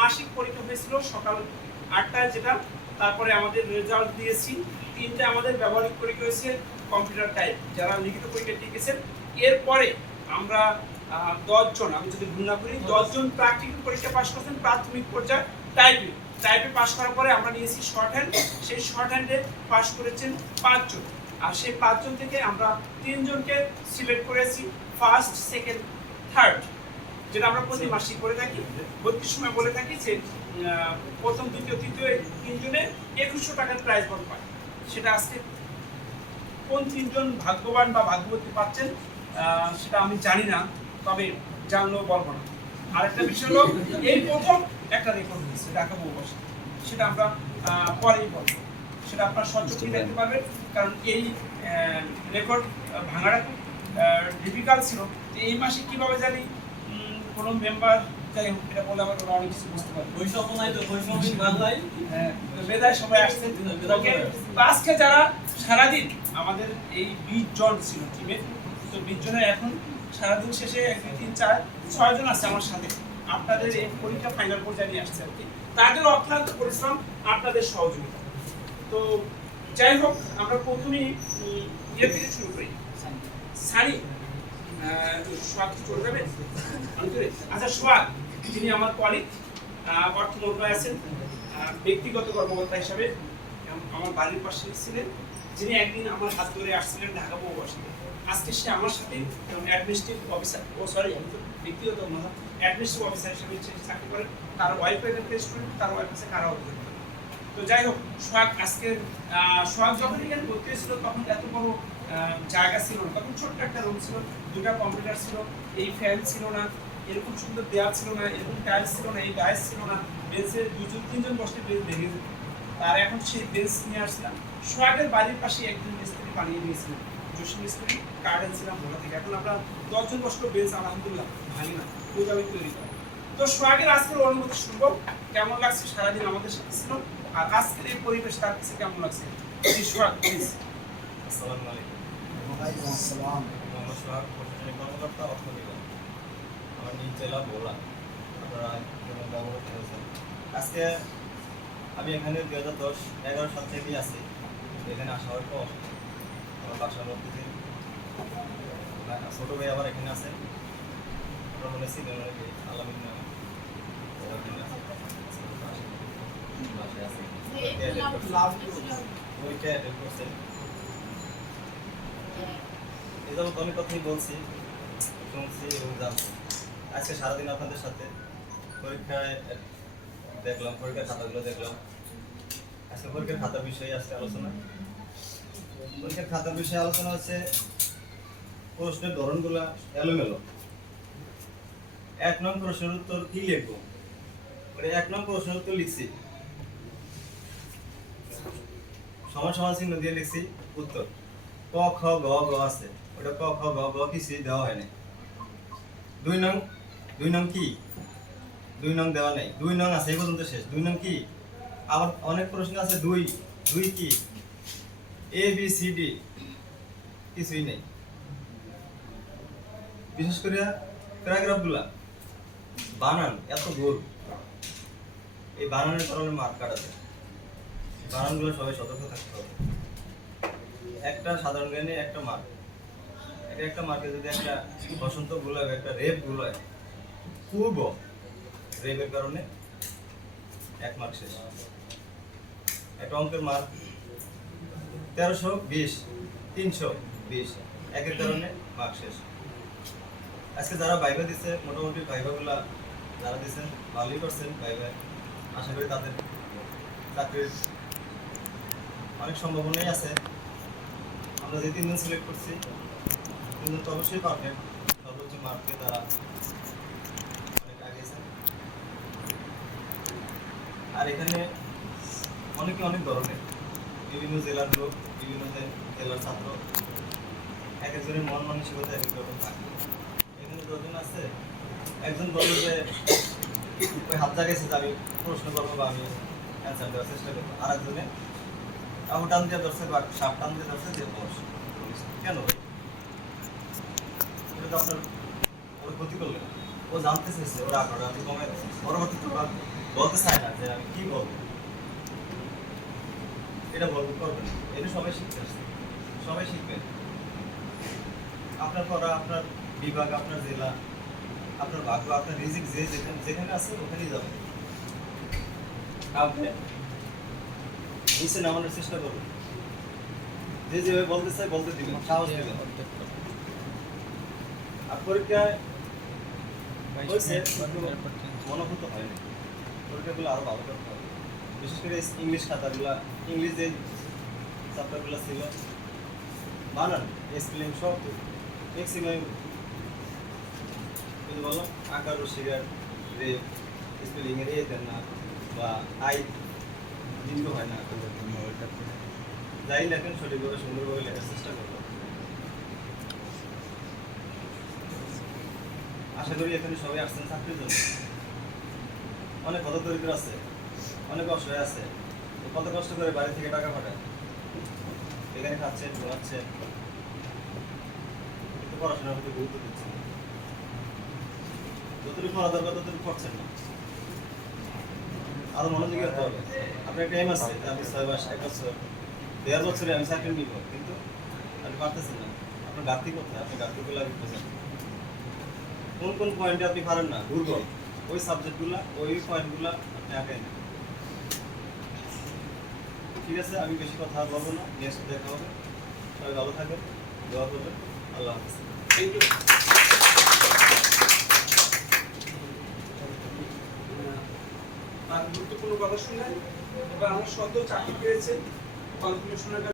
মাসিক পরীক্ষা হয়েছিল সকাল আটটায় যেটা, তারপরে আমাদের রেজাল্ট দিয়েছি। তিনটে আমাদের ব্যবহারিক পরীক্ষা হয়েছে কম্পিউটার টাইপ যারা লিখিত পরীক্ষা টিকেছেন এরপরে আমরা দশজন, আমি যদি ভুল না করি, দশজন প্র্যাকটিক্যাল পরীক্ষা পাশ করছেন প্রাথমিক পর্যায়ে টাইপে টাইপে পাশ করার পরে আমরা নিয়েছি শর্ট হ্যান্ড সেই শর্ট হ্যান্ডে পাশ করেছেন পাঁচজন। আর সেই পাঁচজন থেকে আমরা তিনজনকে সিলেক্ট করেছি ফার্স্ট সেকেন্ড থার্ড যেটা আমরা প্রতি মাসিক করে থাকি ভর্তির সময় বলে থাকি যে প্রথম দ্বিতীয় তৃতীয় তিনজনে একুশশো টাকার প্রাইজ বল পায়। সেটা আজকে কোন তিনজন ভাগ্যবান বা ভাগ্যবতী পাচ্ছেন সেটা আমি জানি না তবে জানলেও বলব না। আরেকটা বিষয় হলো এই প্রথম একটা রেকর্ড হয়েছে ঢাকা বহুবাসী সেটা আমরা পরেই বলব। সেটা আপনার সচক্ষে দেখতে পারবেন কারণ এই রেকর্ড ভাঙাটা খুব ডিফিকাল্ট ছিল। এই মাসে কীভাবে জানি কোনো মেম্বার যাই হোক এটা বলে আমার ওরা অনেক কিছু বুঝতে পারবে। বৈষম্য নাই তো বৈষম্য বাংলায় হ্যাঁ, বেদায় সবাই আসছেন ওকে আজকে যারা সারাদিন আমাদের এই বিশ জন ছিল টিমে তো বিশ জনের এখন সারাদিন শেষে দুই তিন চার ছয় জন আছে আমার সাথে। আপনাদের এই পরীক্ষা ফাইনাল পর্যায়ে নিয়ে আসছে আর কি। তাদের অক্লান্ত পরিশ্রম আপনাদের সহযোগিতা। তো যাই হোক আমরা প্রথমেই ইয়ে থেকে শুরু করি। সানি। সোহাগ আচ্ছা আমার কলিগ অর্থ মন্ত্রণালয়ে আছেন ব্যক্তিগত কর্মকর্তা হিসাবে আমার বাড়ির পাশে ছিলেন, যিনি একদিন আমার হাত ধরে আসছিলেন ঢাকা বহুবাসী আজকে সে আমার সাথে অ্যাডমিনিস্ট্রেটিভ অফিসার ও সরি ব্যক্তিগত অ্যাডমিনিস্ট্রেটিভ অফিসার হিসেবে চাকরি করেন। তার ওয়াইফ এখানে স্টুডেন্ট তার ওয়াইফ আছে কারা তো যাই হোক, সোহাগ আজকে সোহাগ যখন এখানে ভর্তি হয়েছিল তখন এত বড় জায়গা ছিল না তখন ছোট্ট একটা রুম ছিল দুটা কম্পিউটার ছিল এই ফ্যান ছিল না এরকম সুন্দর দেয়াল ছিল না এরকম টাইলস ছিল না এই টাইলস ছিল না বেঞ্চে দুজন তিনজন বসতে বেঞ্চ ভেঙে যেত আর এখন সেই বেঞ্চ নিয়ে আসলাম। সোহাগের বাড়ির পাশে একজন মিস্ত্রি বানিয়ে দিয়েছিলেন জসিম মিস্ত্রি কার্ড এনেছিলাম ভোলা থেকে। এখন আমরা দশজন বসল বেঞ্চ আলহামদুলিল্লাহ ভাঙি না ওইভাবে তৈরি করা। তো সোয়াগের আজকের অনুমতি শুনব কেমন লাগছে? সারাদিন আমাদের সাথে ছিল। আর আজকের এই পরিবেশ তার কাছে কেমন লাগছে? জি, সোহাগ প্লিজ আসসালামু আলাইকুম। মোহাম্মদ সোহাগ প্রশাসনিক কর্মকর্তা অর্থ আমার নিজ জেলা ভোলা আপনারা ব্যবহার করেছেন আজকে আমি এখানে দুই হাজার দশ এগারো সাল থেকেই আছি। এখানে আসা হওয়ার পর আমার বাসার মধ্যে ছোটো ভাই আবার এখানে আছে। আমরা মনে অনেকে আলামিন নামে ও আছে। বাসায় আছে। পরীক্ষা অ্যাটেন্ড করছে। যাবত অনেক কথাই বলছি, শুনছি এবং জানছি। আজকে সারাদিন আপনাদের সাথে পরীক্ষায় দেখলাম, পরীক্ষার খাতাগুলো দেখলাম। আজকে পরীক্ষার খাতার বিষয়ে আজকে আলোচনা। পরীক্ষার বিষয়ে আলোচনা হচ্ছে প্রশ্নের ধরনগুলা এলোমেলো। এক নং প্রশ্নের উত্তর কি লিখব? এক নং প্রশ্নের উত্তর লিখছি। সমান সমান চিহ্ন দিয়ে লিখছি উত্তর। ক, খ, গ গ আছে। ওটা ক খ গ গ কিছুই দেওয়া হয়নি দুই নং দুই নং কি? দুই নং দেওয়া নেই। দুই নং আছে, এই পর্যন্ত শেষ। দুই নং কি? আবার অনেক প্রশ্ন আছে, দুই দুই কি? এ বি সি ডি কিছুই নেই। বিশেষ করে প্যারাগ্রাফগুলা। বানান, এত গোল। এই বানানের কারণে মার্ক কাটাতে বানানগুলো সবাই সতর্ক থাকতে হবে। একটা সাধারণ জ্ঞানে একটা মার্ক। একটা একটা মার্কে যদি একটা বসন্তগুলো একটা রেপগুলো পূর্ব রেপের কারণে এক মার্ক শেষ। একটা অঙ্কের মার্ক তেরোশো বিশ, তিনশো বিশ, একের কারণে মার্ক শেষ। আজকে যারা ভাইবা দিচ্ছে মোটামুটি ভাইবাগুলা যারা দিচ্ছেন ভালোই করছেন ভাইবা আশা করি তাদের চাকরির অনেক সম্ভাবনাই আছে। আমরা যে তিনজন সিলেক্ট করছি তিনজন অবশ্যই আগিয়েছে আর এখানে অনেকে অনেক ধরনের। বিভিন্ন জেলার লোক, বিভিন্ন জেলার ছাত্র। এক একজনের মন মানসিকতা এক রকম থাকে। এখানে যতজন আছে? একজন বলল যে, ওই হাত জাগাইছে আমি প্রশ্ন করব বা আমি অ্যান্সার দেওয়ার চেষ্টা করব। আর একজনে কাউ টান দিয়ে ধরছে বা সাপ টান দিয়ে ধরছে যে কেন এটা আপনার ওর ক্ষতি করলেন ও জানতে চাইছে, ওর আগ্রহটা আমি কমে পরবর্তীতে ওরা বলতে চায় না যে আমি কি বলব? এটা বলব করবেন এটা সবাই শিখতে আসছে। সবাই শিখবেন আপনার পড়া, আপনার বিভাগ, আপনার জেলা, আপনার ভাগ্য, আপনার রিজিক যে যেখানে যেখানে আছে ওখানেই যাবেন আপনি নিচে নামানোর চেষ্টা করুন। যে যেভাবে বলতে চাই বলতে দিবেন, সাহস দিবেন। আর পরীক্ষায় হয়েছে মনোভূত হয়নি। পরীক্ষাগুলো আরও ভালো করতে হবে। বিশেষ করে ইংলিশ খাতাগুলা ইংলিশ যে চ্যাপ্টারগুলো ছিল বানান স্পেলিং সব ম্যাক্সিমাম কিন্তু বললাম আকার রসিকার রে স্পেলিং এর এ দেন না বা আই দীর্ঘ হয় না যাই লেখেন সঠিকভাবে সুন্দরভাবে লেখার চেষ্টা করব আশা করি এখানে সবাই আসছেন চাকরির জন্য। অনেক কত দরিদ্র আছে, অনেক অসহায় আছে। কত কষ্ট করে বাড়ি থেকে টাকা পাঠায়। এখানে খাচ্ছেন ঘুমাচ্ছেন কিন্তু পড়াশোনার প্রতি গুরুত্ব দিচ্ছেন যতটুকু পড়া দরকার ততটুকু পড়ছেন না। আরও মনোযোগী হতে হবে। আপনার টাইম আছে আমি ছয় মাস, এক বছর, দেড় বছরে আমি চাকরি নিব, কিন্তু আপনি পারতেছেন না। আপনার ঘাটতি কোথায়? আপনি ঘাটতিগুলো আগে খোঁজেন কোন কোন পয়েন্টে আপনি পারেন না, দুর্বল। ওই সাবজেক্টগুলো ওই পয়েন্টগুলো আপনি আঁকেন ঠিক আছে, আমি বেশি কথা বলব না। নেক্সট দেখা হবে। সবাই ভালো থাকেন, দোয়া করবেন। আল্লাহ হাফিজ। থ্যাংক ইউ গুরুত্বপূর্ণ কথা শুনলেন, এবার আমার সদ্য চাকরি পেয়েছে কনফিউশনের